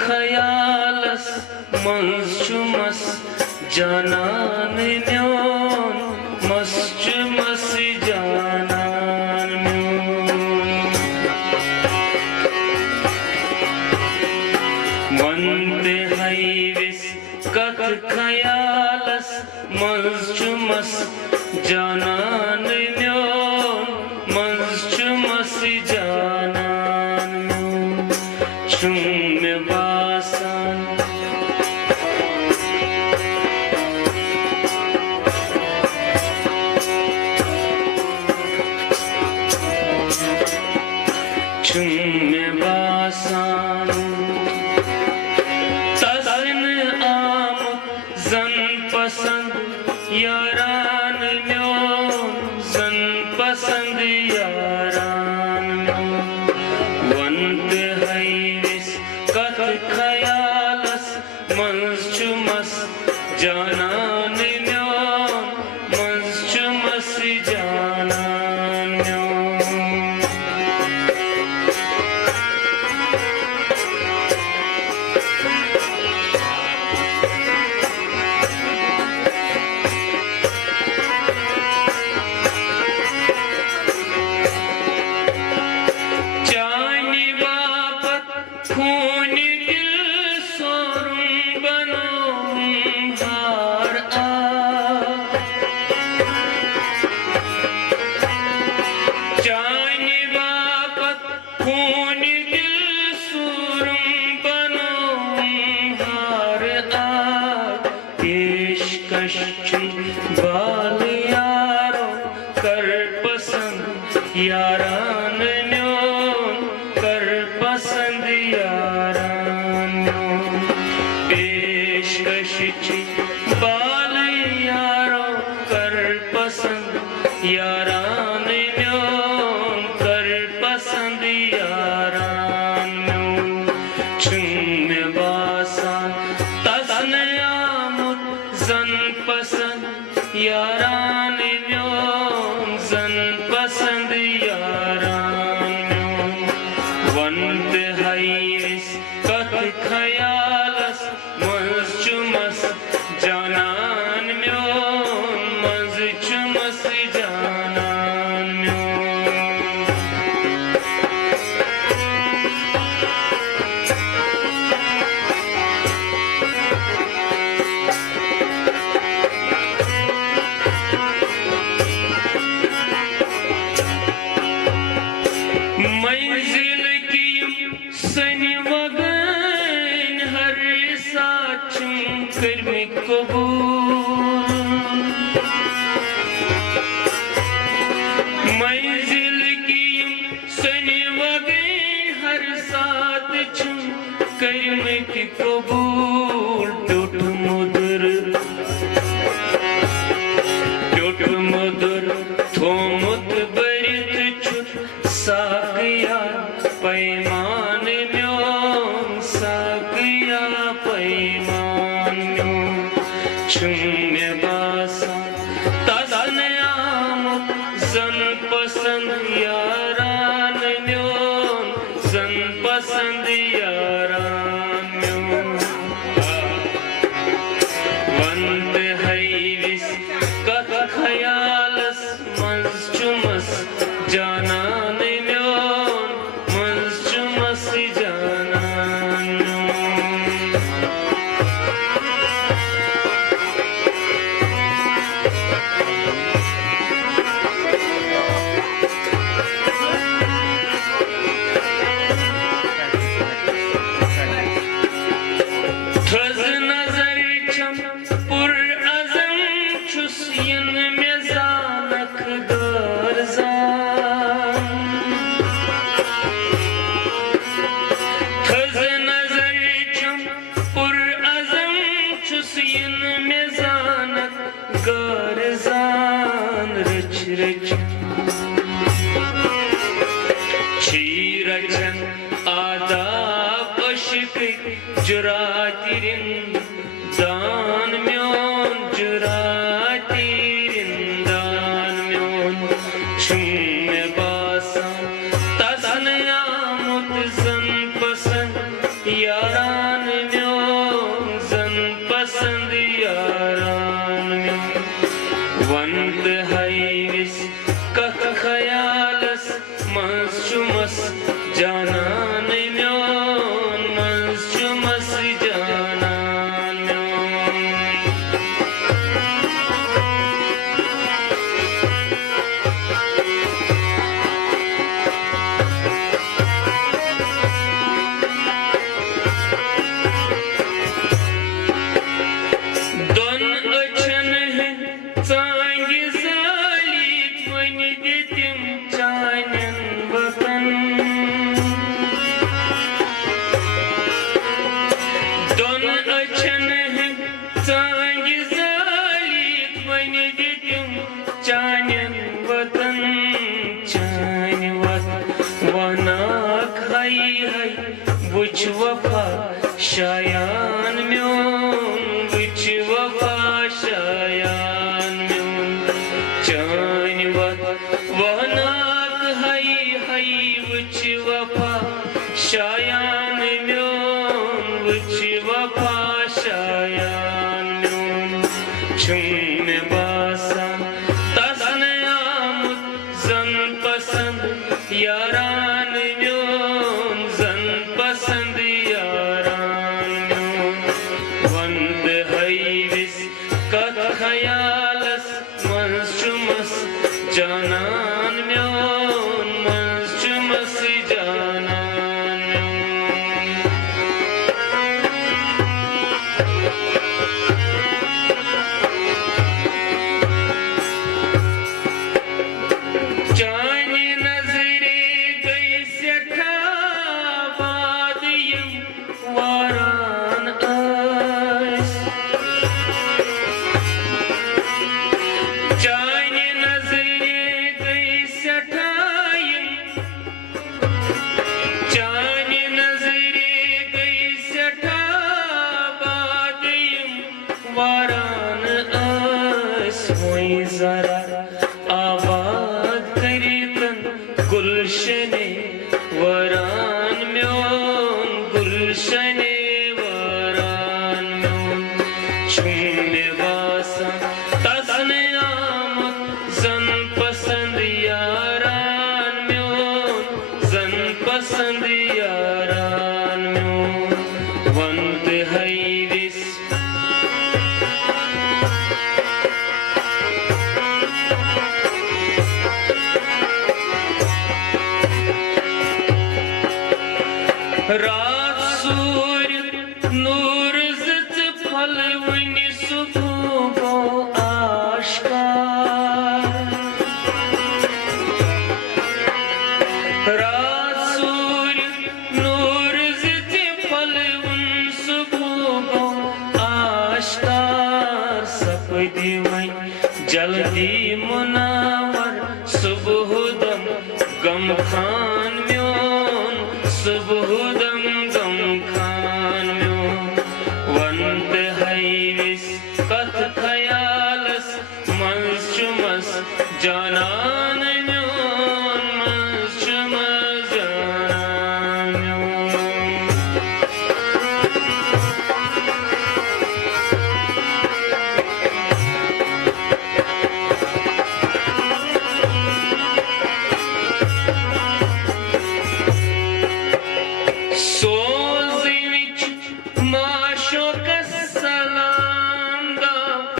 खयालस मंजुमस जानान म्योन मस्जुमस जानान म्योन वंदे हैविस कत खयालस मंजुमस जानान म्योन मस्जुमस जानान म्योन चुम्मे बासान चुम्मे बासान तसन आम जन पसंद यारान म्योन जन पसंद यारान म्योन वंत हैविस कत खयालस मंजुमस जानान म्योन मंजुमस जानान म्योन चाहने बापत खून दिल सोरुं बनो हार आ चाहने बापत खून दिल सोरुं बनो हार आ पेशकश बाल यारो कर पसंद यारान म्योन कर पसंद यारान म्योन पेशकश बाल यारो कर पसंद यारान म्योन कर पसंद यारान म्योन चुम्मे बासान तसन आमुत जन पसंद यारान म्योन जन पसंद यारान म्योन वंत हैविस कत खयालस मंजुमस जानान म्योन मंजुमस जानान म्योन मंजिल की सनी वगन हर साचुं कर्म कबूल मंजिल की सनी वगन हर साथ छुं कर्म की कबूल टूट मुदर थोमुत बरित छुट साकिया पैमान म्योन साकिया पैमान म्योन चुम्मे बासान तसन आमुत जन पसंद यारान म्योन जन पसंद यारान म्योन वंत हैविस कत खयालस मंजुमस जानान म्योन मंजुमस जानान म्योन थज नजर छम पुर अज़म छुस इन में जानक दरज़ान थज नजर छम पुर अज़म छुस इन में जानक गरज़ान रच रच छी रचन आदाब अशिक जुरातिरिन दान म्योन जुरातिरिन दान म्योन चुम्मे बासान तसन आमुत जन पसंद यारान हाय वुच वफा शायान म्योन वुच वफा शायान म्योन चान वत वहनाक हाय वुच वफा शायान म्योन वुच वफा शायान म्योन छुम बासान तसन आमुद जन पसंद यारान म्योन जन पसंद यारान म्योन वंद हैविस कत खयालस मंस चुमस जानान म्योन मंस चुमस जानान म्योन चानी नजरे गई सेठा बाद यम वारान आस चानी नजरे गई सेठा चानी नजरे गई सेठा बाद यम वारान आस वही जरा आबाद करीतन गुलशने वरान म्योन गुलशने वरान म्योन छुमे वासा तसन आमद जन पसंद यारान म्योन जन पसंद यारान म्योन वंत हैविस रात सूर्य नूर जित फल वनि सुबह आश्कार रात सूर्य नूर जित फल वन सुबह आश्कार सपदी वै जल्दी मुनावर सुबह दम गम खान म्योन सुबह दम गम खान म्योन वंत हैविस कत खयालस मंस चुमस जानान म्योन मंस चुमस जानान म्योन सो